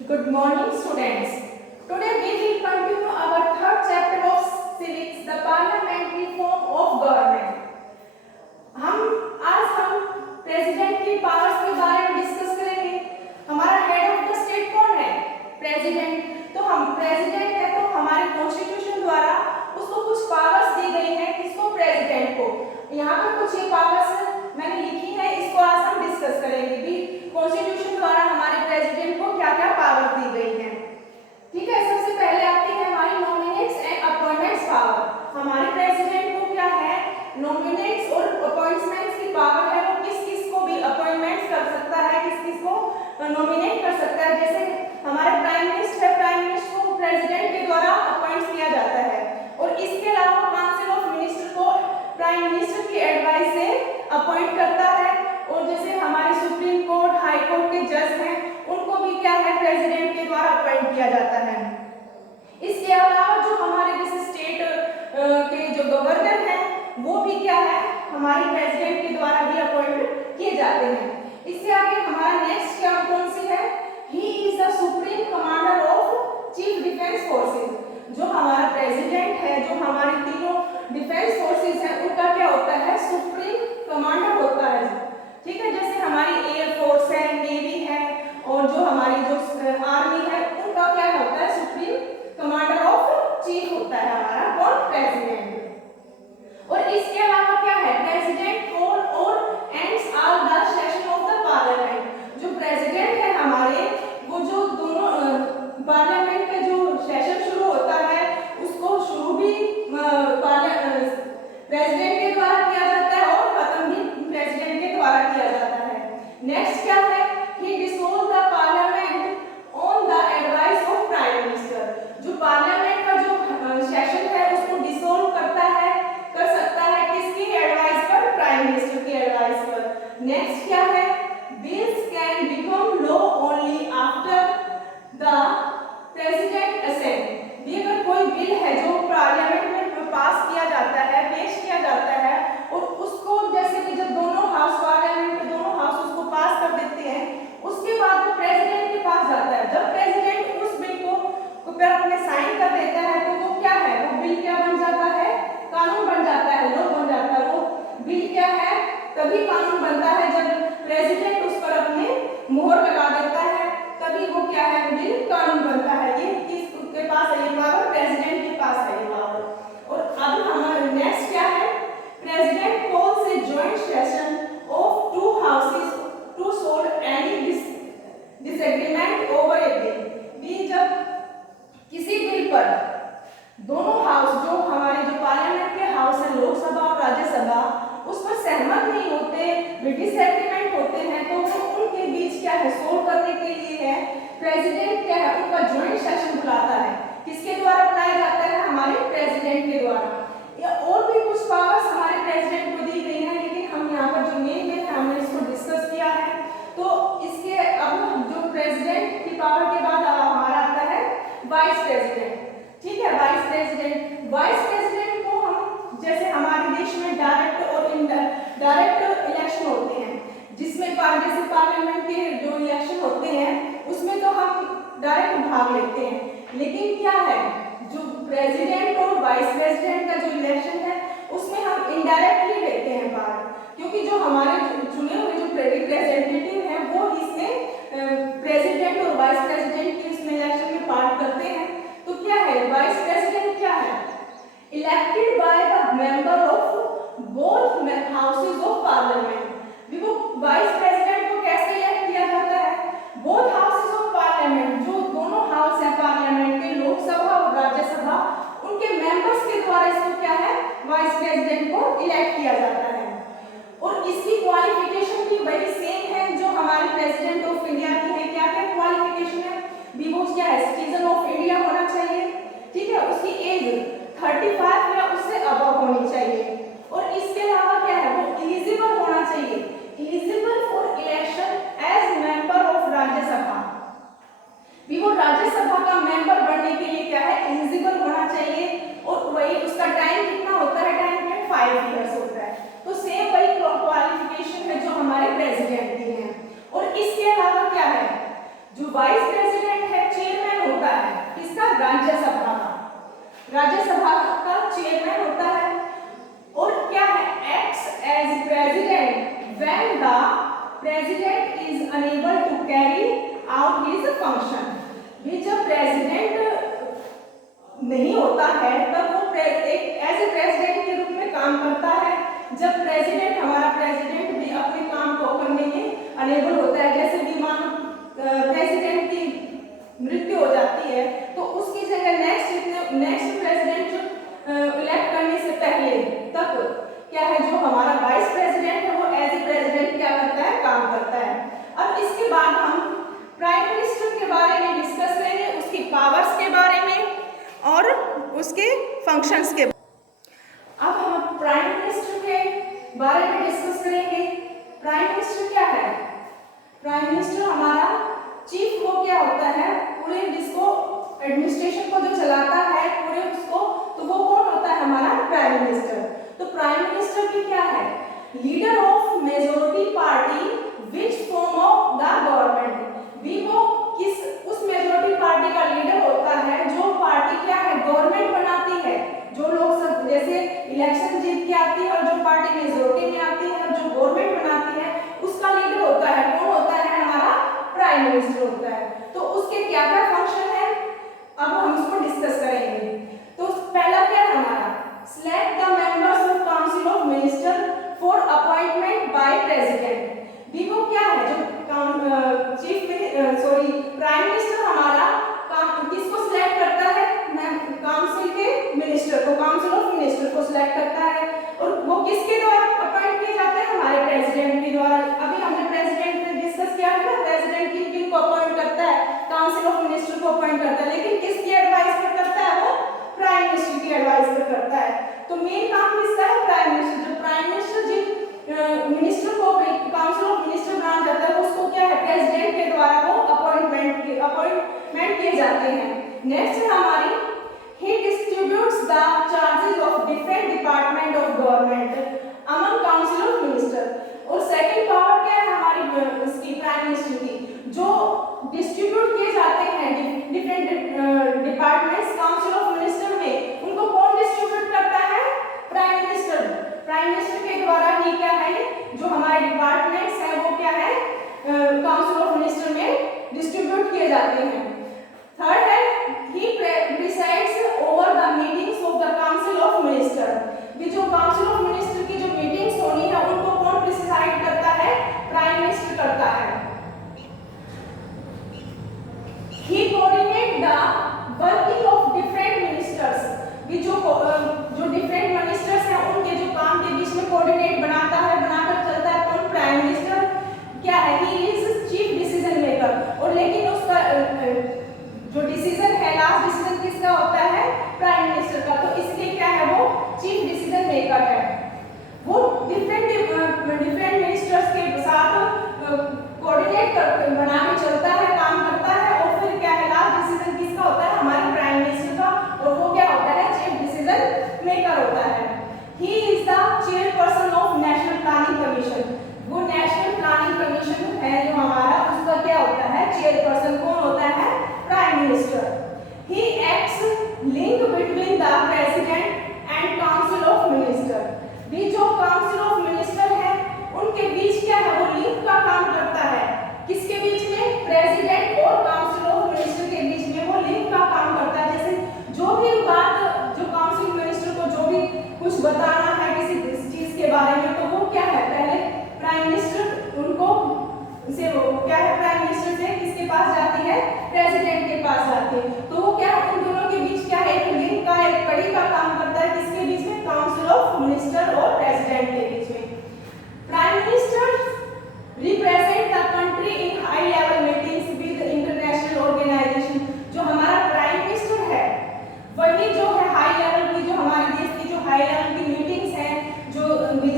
Good morning, students. Today we will continue our third chapter of civics, the parliamentary form of government. हम president की powers के बारे में discuss करेंगे। हमारा हेड ऑफ द स्टेट कौन है? प्रेसिडेंट। तो हम प्रेसिडेंट है तो हमारे कॉन्स्टिट्यूशन द्वारा उसको कुछ पावर्स दी गई है, किसको? प्रेसिडेंट को। यहाँ पर कुछ ये पावर्स मैंने लिखी है, इसको आज हम डिस्कस करेंगे भी कॉन्स्टिट्यूशन द्वारा हमारे प्रेसिडेंट को क्या क्या पावर दी गई है। ठीक है, सबसे पहले आती है हमारी नॉमिनेट्स एंड अपॉइंटमेंट्स पावर। हमारे प्रेसिडेंट को क्या है? नॉमिनेट्स और अपॉइंटमेंट्स की पावर है, वो किस किस को भी अपॉइंटमेंट्स कर सकता है, किस किस को नॉमिनेट कर सकता है। जैसे हमारे प्राइम मिनिस्टर है, प्राइम मिनिस्टर को प्रेसिडेंट के द्वारा अपॉइंट किया जाता है। और इसके अलावा काउंसिल ऑफ मिनिस्टर को प्राइम मिनिस्टर की एडवाइस से अपॉइंट करता है। और जैसे हमारे सुप्रीम कोर्ट, हाई कोर्ट के जज हैं, उनको भी क्या है? प्रेसिडेंट के द्वारा अपॉइंट किया जाता है। इसके अलावा जो हमारे जैसे स्टेट के जो गवर्नर हैं, वो भी क्या है? हमारे प्रेसिडेंट के द्वारा ही अपॉइंट किए जाते हैं। इससे आगे हमारा नेक्स्ट क्या कौन सी है? He is the supreme commander of chief defence forces. जो हमारा प्रेसिडेंट है, जो हमारे तीनों डिफेंस फोर्सेज हैं, उनका क्या होता है? सुप्रीम कमांडर होता है। ठीक है, जैसे हमारी एयर फोर्स है, नेवी है, और जो हमारी जो आर्मी है, उनका क्या होता है? सुप्रीम कमांडर ऑफ चीफ होता है हमारा कौन? प्रेसिडेंट। और इसके अलावा क्या है? प्रेसिडेंट कॉल और ends all the session of the parliament. जो प्रेसिडेंट है हमारे, वो जो दोनों पार्लियामेंट का जो सेशन शुरू होता है, उसको शुरू भी प्रेसिडेंट के द्वारा किया जाता है और खत्म भी प्रेसिडेंट के द्वारा किया जाता है। नेक्स्ट क्या है? He dissolve the parliament on the advice of prime minister. जो पार्लियामेंट का जो सेशन है, उसको डिसोल्व करता है, कर सकता है किसकी एडवाइस पर? प्राइम मिनिस्टर की एडवाइस पर। नेक्स्ट क्या है? Bills can become law only after the president assent. भी अगर कोई बिल है जो पार्लियामेंट में पास किया जाता है, पेश किया जाता है, और उसको जैसे कि जब दोनों हाउस, पार्लियामेंट के दोनों हाउस उसको पास कर देते हैं, उसके बाद वो प्रेसिडेंट के पास जाता है। जब प्रेसिडेंट उस बिल को पर अपने साइन कर देता है, तो वो क्या है? वो बिल क्या बन जाता है? कानून बन जाता है, लॉ बन जाता है। वो बिल क्या है? तभी कानून बनता है जब प्रेसिडेंट उस पर अपने मोहर लगा देता है, तभी वो क्या है? बिल कानून बनता है। ये किसके पास है ये पावर? प्रेसिडेंट के पास है ये पावर। और अब हमारा नेक्स्ट क्या है? President calls a joint session of two houses to solve any disagreement over a bill. भी जब किसी बिल पर दोनों हाउस, जो हमारे जो पार्लियामेंट के हाउस है, लोकसभा और राज्यसभा, उस पर सहमत नहीं होते, डिसएग्रीमेंट होते हैं, तो वो उनके बीच क्या है? सोल्व करने के लिए है प्रेसिडेंट क्या है? उनका जॉइंट सेशन बुलाता है। किसके द्वारा बुलाया जाता है? हमारे प्रेसिडेंट के द्वारा। या और भी कुछ पावर्स हमारे प्रेसिडेंट को दी गई है, लेकिन हम यहाँ पर जो मेन है हमने इसको डिस्कस किया है। तो इसके अब जो प्रेसिडेंट की पावर के बाद हमारा आता है वाइस प्रेसिडेंट। ठीक है, वाइस प्रेसिडेंट। वाइस प्रेसिडेंट को हम, जैसे हमारे देश में डायरेक्ट और इनडायरेक्ट इलेक्शन होते हैं, जिसमें जैसे पार्लियामेंट के जो इलेक्शन होते हैं, उसमें तो हम डायरेक्ट भाग लेते हैं, लेकिन क्या है? जो प्रेसिडेंट और वाइस प्रेसिडेंट का जो इलेक्शन है, उसमें हम इनडायरेक्टली लेते हैं भाग, क्योंकि जो हमारे चुने हुए जो रिप्रेजेंटेटिव हैं, वो इसमें प्रेसिडेंट और वाइस प्रेसिडेंट के इसमें इलेक्शन में पार्ट करते हैं। तो क्या है? वाइस प्रेसिडेंट क्या है? Elected by the member of both houses of parliament. वो वाइस प्रेसिडेंट को कैसे इलेक्ट किया जाता है? बोथ हाउसेज ऑफ पार्लियामेंट, जो दोनों हाउस है पार्लियामेंट के, लोकसभा और राज्यसभा, उनके मेंबर्स के द्वारा इसको क्या है? वाइस प्रेसिडेंट को इलेक्ट किया जाता है। और इसकी क्वालिफिकेशन भी वही सेम है जो हमारे प्रेसिडेंट ऑफ इंडिया की है। क्या क्या क्वालिफिकेशन है? भी वो क्या है? सिटीजन ऑफ इंडिया होना चाहिए। ठीक है, उसकी एज 35 या उससे अबव होनी चाहिए। और इसके अलावा क्या है? वो एलिजिबल होना चाहिए, eligible for election as member of Rajya Sabha. भी वो राज्यसभा का मेंबर बनने के लिए क्या है? एलिजिबल होना चाहिए। और वही उसका टाइम कितना होता है? टाइम में 5 इयर्स होता है। तो सेम वही क्वालिफिकेशन है जो हमारे प्रेसिडेंट की है। और इसके अलावा क्या है? जो वाइस प्रेसिडेंट राज्यसभा का। राज्यसभा का चेयरमैन होता है और क्या है, acts as president when the president is unable to carry out his function. भी जब प्रेसिडेंट नहीं होता है तब वो एक एज ए प्रेसिडेंट के रूप में काम करता है। जब प्रेसिडेंट, हमारा प्रेसिडेंट भी अपने काम को करने में अनेबल होता है, जैसे कि मान प्रेसिडेंट की मृत्यु हो जाती है तो उसकी जगह नेक्स्ट प्रेसिडेंट जो इलेक्ट करने से पहले तक क्या है, जो हमारा वाइस प्रेसिडेंट है वो एज ए प्रेसिडेंट क्या करता है, काम करता है। अब इसके बाद हम प्राइम मिनिस्टर के बारे में डिस्कस करेंगे, उसकी पावर्स के बारे में और उसके फंक्शंस के। अब हम प्राइम मिनिस्टर के बारे में डिस्कस करेंगे। प्राइम मिनिस्टर क्या है? प्राइम मिनिस्टर हमारा चीफ वो क्या होता है, पूरे जिसको एडमिनिस्ट्रेशन को जो चलाता है पूरे उसको, तो वो कौन होता है, हमारा प्राइम मिनिस्टर। तो प्राइम मिनिस्टर भी क्या है, leader of majority party which form of the government. भी वो किस उस मेजॉरिटी पार्टी का लीडर होता है जो पार्टी क्या है, गवर्नमेंट बनाती है। जो लोग सब जैसे इलेक्शन जीत के आती है और जो पार्टी मेजॉरिटी में आती है और जो गवर्नमेंट बनाती है उसका लीडर होता है, कौन होता है, हमारा प्राइम मिनिस्टर होता है। तो उसके क्या क्या फंक्शन है अब हम इसको डिस्कस करेंगे। तो पहला क्या है हमारा, select the members of council of minister for appointment by president. भी वो क्या है, जो प्राइम मिनिस्टर हमारा किसको सिलेक्ट करता है, काउंसिल के मिनिस्टर को, काउंसिल ऑफ मिनिस्टर को सिलेक्ट करता है। और वो किसके द्वारा अपॉइंट किए जाते हैं, हमारे प्रेसिडेंट के द्वारा। अभी हमने प्रेसिडेंट में डिस्कस किया था, प्रेसिडेंट किन को अपॉइंट करता है, काउंसिल ऑफ मिनिस्टर को अपॉइंट करता है, लेकिन किसकी एडवाइस पर करता है, वो प्राइम मिनिस्टर की एडवाइस पर करता है। तो मेन काम किसका है, प्राइम मिनिस्टर। जो प्राइम मिनिस्टर जी मिनिस्टर को काउंसिल ऑफ मिनिस्टर बनाया जाता है उसको क्या है, प्रेसिडेंट के द्वारा वो अपॉइंटमेंट किए जाते हैं। नेक्स्ट है हमारी, he distributes the charges of different department of government among council of minister। और सेकंड पावर क्या है हमारी इसकी प्राइम मिनिस्टर की, जो डिस्ट्रीब्यूट किए जाते हैं different departments council of minister में, उनको कौन डिस्ट्रीब्यूट करता है, प्राइम मिनिस्टर। प्राइम मिनिस्टर के द्वारा ही क्या है, जो हमारे डिपार्टमेंट्स हैं वो क्या है, काउंसिल ऑफ मिनिस्टर में डिस्ट्रीब्यूट किए जाते हैं। थर्ड है, he presides over the meetings of the council of minister। भी जो काउंसिल ऑफ मिनिस्टर की जो मीटिंग्स होनी है उनको कौन प्रिसाइड करता है, प्राइम मिनिस्टर करता है। he coordinate the working of different ministers। भी जो डिफरेंट मिनिस्टर्स हैं उनके जो काम के बीच में कोऑर्डिनेट बनाकर चलता है कौन, प्राइम मिनिस्टर क्या है, he is chief decision maker. और लेकिन उसका जो डिसीजन है, लास्ट डिसीजन किसका होता है, प्राइम मिनिस्टर का। तो इसलिए क्या है, वो चीफ डिसीजन मेकर है। वो डिफरेंट मिनिस्टर्स के साथ कोऑर्डिनेट बना के चलता है, काम करता है। और फिर क्या है, लास्ट डिसीजन किसका होता है, हमारे प्राइम मिनिस्टर का। और वो क्या होता है, चीफ डिसीजन मेकर होता है। He is the chairperson of national planning commission. वो नेशनल प्लानिंग कमीशन है जो हमारा, उसका क्या होता है, चेयरपर्सन कौन होता है, prime minister. He acts link between the president and council of minister। भी जो काउंसिल ऑफ मिनिस्टर है उनके बीच क्या है, वो लिंक का काम करता है। किसके बीच में, प्रेसिडेंट और काउंसिल ऑफ मिनिस्टर के बीच में वो लिंक का काम करता है। जैसे जो भी बात जो काउंसिल मिनिस्टर को जो भी कुछ बताना है किसी चीज के बारे में, तो वो क्या है, पहले प्राइम मिनिस्टर उनको से वो क्या है, प्राइम मिनिस्टर से किसके पास जाती है, प्रेसिडेंट के पास जाती है। तो वो क्या, उन दोनों के बीच क्या है, एक लिंक का, एक कड़ी का काम करता है। किसके बीच में, काउंसिल ऑफ मिनिस्टर और प्रेसिडेंट के बीच में। Prime minister represent the country in high level meetings with international organisation. जो हमारा प्राइम मिनिस्टर है वही जो है हाई लेवल की, जो हमारे देश की जो हाई लेवल की मीटिंग्स हैं जो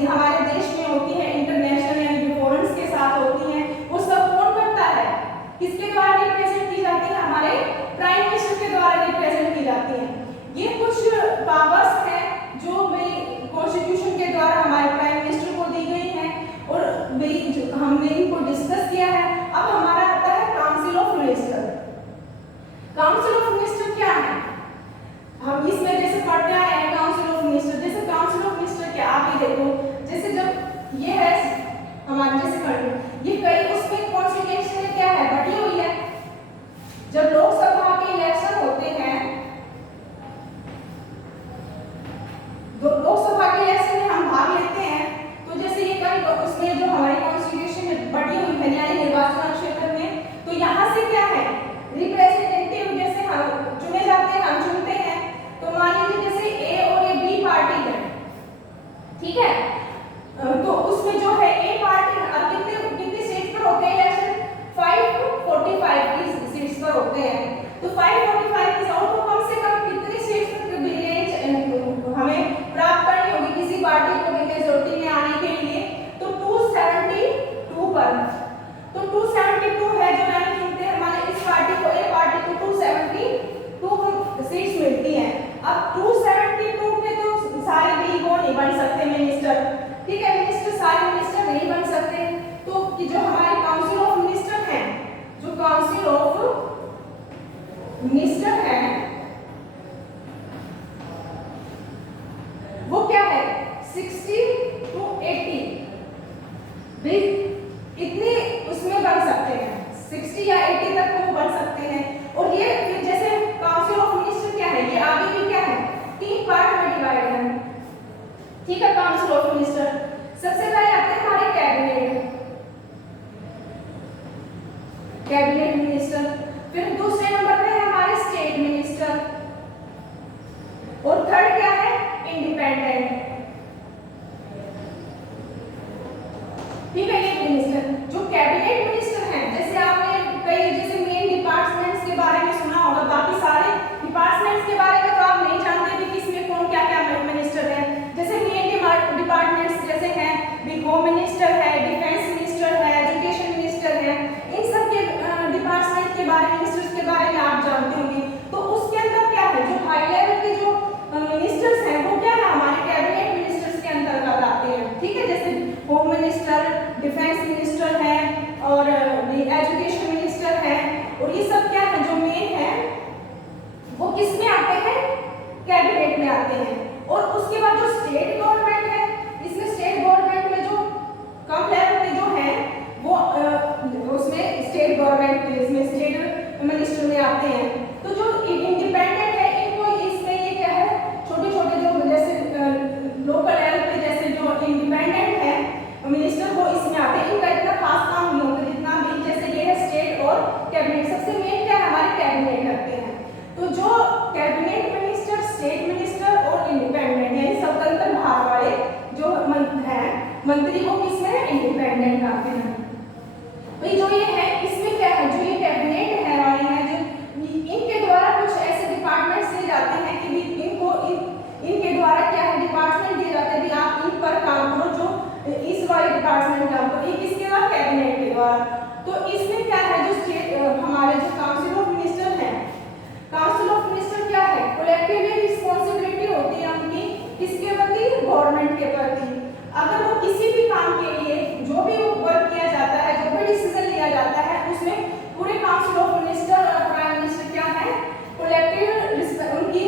हमारे देश में होती है, इंटरनेशनल यानी फोरन्स के साथ होती हैं, वो सब कौन करता है, किसके द्वारा रिप्रेजेंट की जाती है, हमारे प्राइम मिनिस्टर के द्वारा रिप्रेजेंट की जाती है। ये कुछ पावर्स हैं जो कॉन्स्टिट्यूशन के द्वारा हमारे प्राइम मिनिस्टर को दी गई हैं और हमने इनको डिस्कस किया है। अब हमारा आता है council of minister. Council of minister क्या है, इसमें जैसे पढ़ते आए हैं काउंसिल ऑफ मिनिस्टर, जैसे काउंसिल ऑफ मिनिस्टर क्या आप ही देखो, जैसे जब ये है हमारे जैसे कंट्री, ये कई उसमें कॉन्स्टिट्यूशन में क्या है बटी हुई है। जब लोकसभा के इलेक्शन होते हैं, लोकसभा के इलेक्शन में हम भाग लेते हैं, तो जैसे ये कई उसमें जो हमारी कॉन्स्टिट्यूशन में बटी हुई है यानी निर्वाचन क्षेत्र में, तो यहाँ से क्या है रिप्रेजेंटेटिव जैसे हम चुने जाते हैं, हम चुनते हैं। तो मान लीजिए जैसे ए और ये बी पार्टी है, ठीक है, तो उसमें जो है ए पार्टी अब कितने सीट्स पर होते हैं इलेक्शन, 545 की सीट्स पर होते हैं। तो 545 की और तो कम से कम कितनी सीट्स हमें प्राप्त करनी होगी किसी पार्टी को मेजॉरिटी में आने के लिए, तो 272 पर, तो 272 है जो यानी चुनते हैं हमारे इस पार्टी को, ए पार्टी को 272 सीट्स मिलती हैं। अब 272 में तो सारे भी वो नहीं बन सकते मिनिस्टर, ठीक है, मिनिस्टर सारे मिनिस्टर नहीं बन सकते, तो कि जो हमारे काउंसिल ऑफ मिनिस्टर हैं, जो काउंसिल ऑफ मिनिस्टर है वो क्या है 60 to 80 भी इतने उसमें बन सकते हैं, 60 या 80 तक वो बन सकते हैं। और ये फिर जैसे काउंसिल ऑफ मिनिस्टर क्या है, ये आगे भी क्या है 3 पार्ट में डिवाइड है, ठीक है। काउंसिल ऑफ मिनिस्टर सबसे पहले आते हैं हमारे कैबिनेट मिनिस्टर, फिर दूसरे नंबर पे है हमारे स्टेट मिनिस्टर, और थर्ड क्या है इंडिपेंडेंट, ठीक है। ये मिनिस्टर जो कैबिनेट मिनिस्टर हैं, जैसे आपने कई जैसे मेन डिपार्टमेंट्स के बारे में सुना होगा, बाकी सारे डिपार्टमेंट्स के बारे में तो आप नहीं जानते कि किसमें कौन क्या क्या मिनिस्टर है। जैसे मेन डिपार्टमेंट्स जैसे हैं होम मिनिस्टर है, डिफेंस मिनिस्टर है, एजुकेशन मिनिस्टर है, इन सब के डिपार्टमेंट के बारे में, मिनिस्टर्स के बारे में आप जानते होंगे। तो उसके अंदर क्या है जो हाई लेवल के जो मिनिस्टर्स हैं वो क्या है हमारे कैबिनेट मिनिस्टर्स के अंतर्गत आते हैं, ठीक है। जैसे होम मिनिस्टर, डिफेंस मिनिस्टर है और एजुकेशन मिनिस्टर है, और ये सब क्या है जो मेन है वो किस में आते हैं कैबिनेट में आते हैं। और उसके बाद जो स्टेट गवर्नमेंट है, इसमें स्टेट गवर्नमेंट में जो कम लेवल पे जो है वो उसमें स्टेट गवर्नमेंट इसमें स्टेट मिनिस्टर में आते हैं। तो जो इंडिपेंडेंट है इनको इसमें ये क्या है छोटे छोटे जो जैसे लोकल लेवल पे जैसे जो इंडिपेंडेंट है मिनिस्टर वो इसमें आते हैं, इनका इतना खास काम नहीं होता जितना भी जैसे ये है स्टेट और कैबिनेट। सबसे मेन क्या है हमारे कैबिनेट करते हैं। तो जो कैबिनेट मिनिस्टर, स्टेट मिनिस्टर और इंडिपेंडेंट यानी स्वतंत्र भाग वाले जो मंत्री वो किसमें इंडिपेंडेंट आते हैं। तो जो ये है इसमें क्या है जो ये कैबिनेट है वाले हैं जो इनके द्वारा कुछ ऐसे डिपार्टमेंट्स दिए जाते हैं कि भी इनको इनके द्वारा क्या है डिपार्टमेंट दिए जाते हैं भी आप इन पर काम करो, जो इस वाले डिपार्टमेंट काम करो, ये किसके द्वारा कैबिनेट के द्वारा। तो इसमें क्या है जो स्टेट हमारे जो काउंसिल ऑफ मिनिस्टर है, काउंसिल ऑफ मिनिस्टर क्या है कलेक्टिवली रिस्पांसिबिलिटी होती है उनकी किसके प्रति, गवर्नमेंट के प्रति। अगर वो किसी भी काम के लिए जो भी वर्क किया जाता है, जो भी डिसीजन लिया जाता है, उसमें पूरे काउंसिल ऑफ मिनिस्टर और प्राइम मिनिस्टर क्या है कलेक्टिव उनकी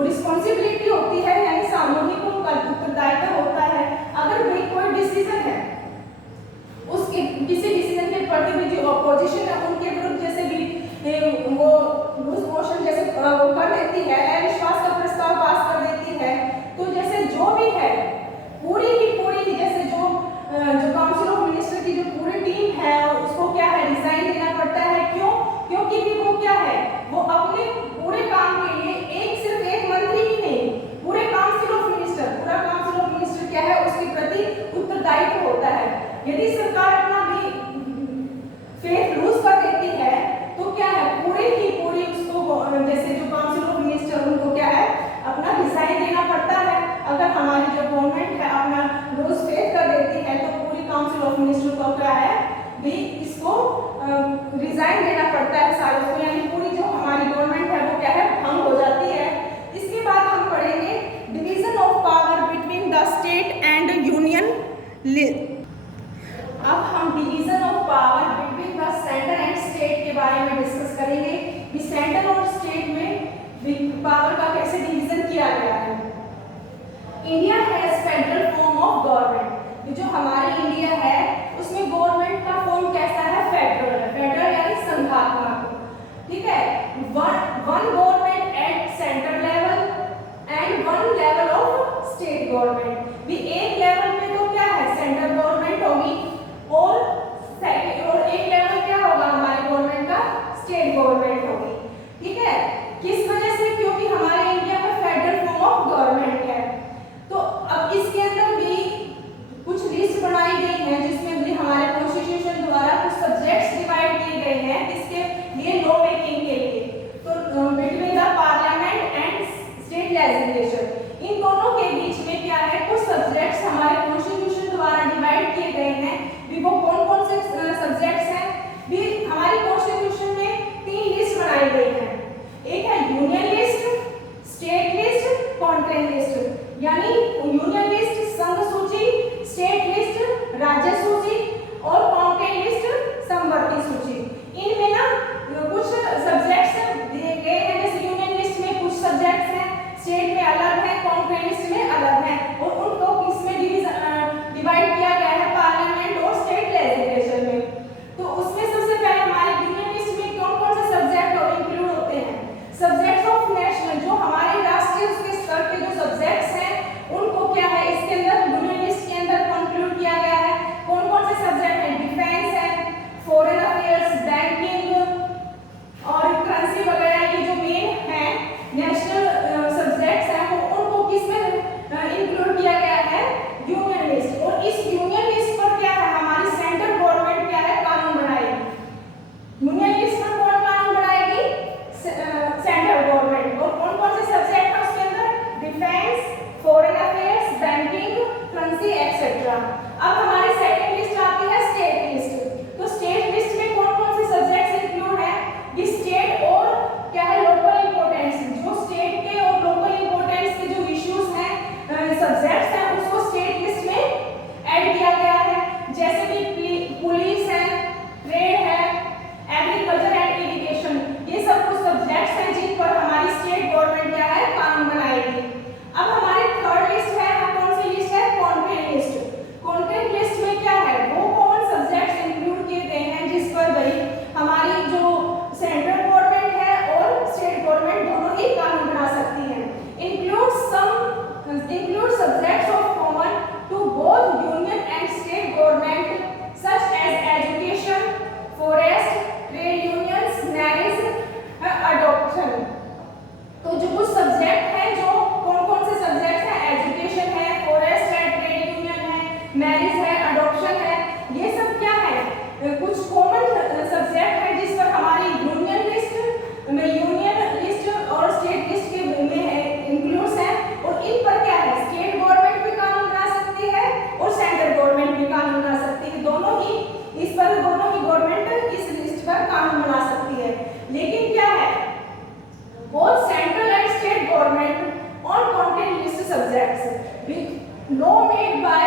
रिस्पांसिबिलिटी होती है यानी सामूहिक उनका उत्तरदायित्व होता है। अगर कोई डिसीजन है उसके किसी डिसीजन के प्रति भी जो अपोजिशन है उनके विरुद्ध जैसे भी वो मोशन जैसे कर देती है, अविश्वास का प्रस्ताव पास कर देती है, तो जैसे जो भी है पूरी की पूरी जैसे जो काउंसिल ऑफ मिनिस्टर की जो पूरी टीम है उसको क्या है रिजाइन देना पड़ता है। क्यों? क्योंकि भी वो क्या है वो अपने पूरे काम के लिए सिर्फ एक मंत्री ही नहीं, पूरे काउंसिल ऑफ मिनिस्टर, पूरा काउंसिल ऑफ मिनिस्टर क्या है उसके प्रति उत्तरदायित्व होता है। यदि सरकार अपना भी फेथ लूज कर देती है तो क्या है पूरे की पूरी उसको जैसे जो काउंसिल ऑफ मिनिस्टर उनको क्या है अपना रिजाइन देना पड़ता है। अगर हमारी जो गवर्नमेंट है अपना लूज फेथ कर देती है तो पूरी काउंसिल ऑफ मिनिस्टर को क्या है भी इसको रिजाइन देना पड़ता है सारों को, यानी पूरी जो हमारी गवर्नमेंट है वो क्या है भंग हो जाती है। इसके बाद हम पढ़ेंगे division of power between the state and union. अब हम division of power between the centre and state के बारे में डिस्कस करेंगे कि सेंटर और स्टेट में पावर का कैसे डिवीजन किया हमारी इंडिया है उसमें गवर्नमेंट का फॉर्म कैसा है, फेडरल है, फेडरल यानी संघात्मक, ठीक है। One government at central level and one level of state government. भी एक लेवल पे तो क्या है सेंट्रल गवर्नमेंट होगी और एक लेवल क्या होगा हमारे गवर्नमेंट का, स्टेट गवर्नमेंट होगी, ठीक है। किस वजह से, क्योंकि हमारे इंडिया में फेडरल फॉर्म ऑफ गवर्नमेंट है। तो अब इसके अंदर भी कुछ लिस्ट बनाई गई है जिसमें भी हमारे कॉन्स्टिट्यूशन द्वारा कुछ सब्जेक्ट्स डिवाइड किए गए हैं किसके लिए, लॉ मेकिंग के लिए। तो between the parliament and state legislation, इन दोनों के बीच में क्या है, कुछ सब्जेक्ट्स हमारे कॉन्स्टिट्यूशन द्वारा डिवाइड किए गए हैं। भी वो कौन कौन से सब्जेक्ट्स हैं, भी हमारी कॉन्स्टिट्यूशन में 3 लिस्ट बनाई गई है। एक है union list, state list, concurrent list. यानी यूनियन लिस्ट संघ सूची, स्टेट लिस्ट राज्य सूची और कॉन्ट्रेंट लिस्ट समवर्ती सूची। इनमें ना कुछ सब्जेक्ट्स दिए गए हैं, जैसे यूनियन लिस्ट में कुछ सब्जेक्ट्स हैं, स्टेट में अलग है, कॉन्ट्रेंट लिस्ट में अलग है, और उनको किसमें डिवाइड किया गया है, पार्लियामेंट और स्टेट लेजिस्लेशन में। तो उसमें सबसे पहले हमारे यूनियन लिस्ट में कौन कौन से सब्जेक्ट और इंक्लूड होते हैं, सब्जेक्ट्स ऑफ नेशनल, जो हमारे राष्ट्रीय उसके स्तर के जो सब्जेक्ट्स हैं उनको क्या है इसके अंदर यूनियन लिस्ट के अंदर कंक्लूड किया गया है। कौन कौन से सब्जेक्ट हैं, डिफेंस है, फॉरेन अफेयर्स, बैंकिंग और करेंसी वगैरह, ये जो मेन है नेशनल सब्जेक्ट्स हैं वो उनको किसमें इंक्लूड किया गया है, यूनियन लिस्ट। और इस यूनियन लिस्ट पर क्या है हमारी सेंट्रल गवर्नमेंट क्या है कानून बनाएगी। यूनियन लिस्ट पर कौन कानून बनाएगी, सेंट्रल गवर्नमेंट। और कौन कौन से सब्जेक्ट है उसके अंदर, defence, foreign affairs, banking, currency etcetera. अब हमारी सेकंड लिस्ट आती है स्टेट लिस्ट। तो स्टेट लिस्ट में कौन कौन से सब्जेक्ट्स इंक्लूड है, स्टेट और क्या है लोकल इंपोर्टेंस, जो स्टेट के और लोकल इंपोर्टेंस के जो इश्यूज हैं, सब्जेक्ट्स हैं, उसको स्टेट लिस्ट में ऐड किया गया है। जैसे कि पुलिस है, ट्रेड है, एग्रीकल्चर एंड इरिगेशन, ये सब कुछ सब्जेक्ट्स हैं जिन पर हमारी स्टेट गवर्नमेंट क्या है कानून बनाएगी। अब हमारी थर्ड लिस्ट है, वो कौन सी लिस्ट है, कॉन्ट्रेंट लिस्ट। कॉन्ट्रेंट लिस्ट में क्या है, वो कॉमन सब्जेक्ट्स इंक्लूड किए गए हैं जिस पर भाई हमारी जो सेंट्रल गवर्नमेंट है और स्टेट गवर्नमेंट दोनों ही कानून बना सकती है। include subjects of common to both union and state government such as education, forest, trade unions, marriage, adoption। तो जो कुछ सब्जेक्ट हैं, जो कौन कौन से सब्जेक्ट हैं, एजुकेशन है, फॉरेस्ट है, ट्रेड यूनियन है, मैरिज है, अडॉप्शन है, ये सब क्या है कुछ कॉमन सब्जेक्ट है जिस पर हमारी यूनियन लिस्ट और स्टेट लिस्ट के में इंक्लूड्स है। और इन पर क्या है स्टेट गवर्नमेंट भी कानून बना सकती है और सेंट्रल गवर्नमेंट भी कानून बना सकती है। दोनों ही इस पर दोनों ही गवर्नमेंट इस लिस्ट पर कानून बना सकती है। लेकिन क्या है both central and state government on content list subjects with law made by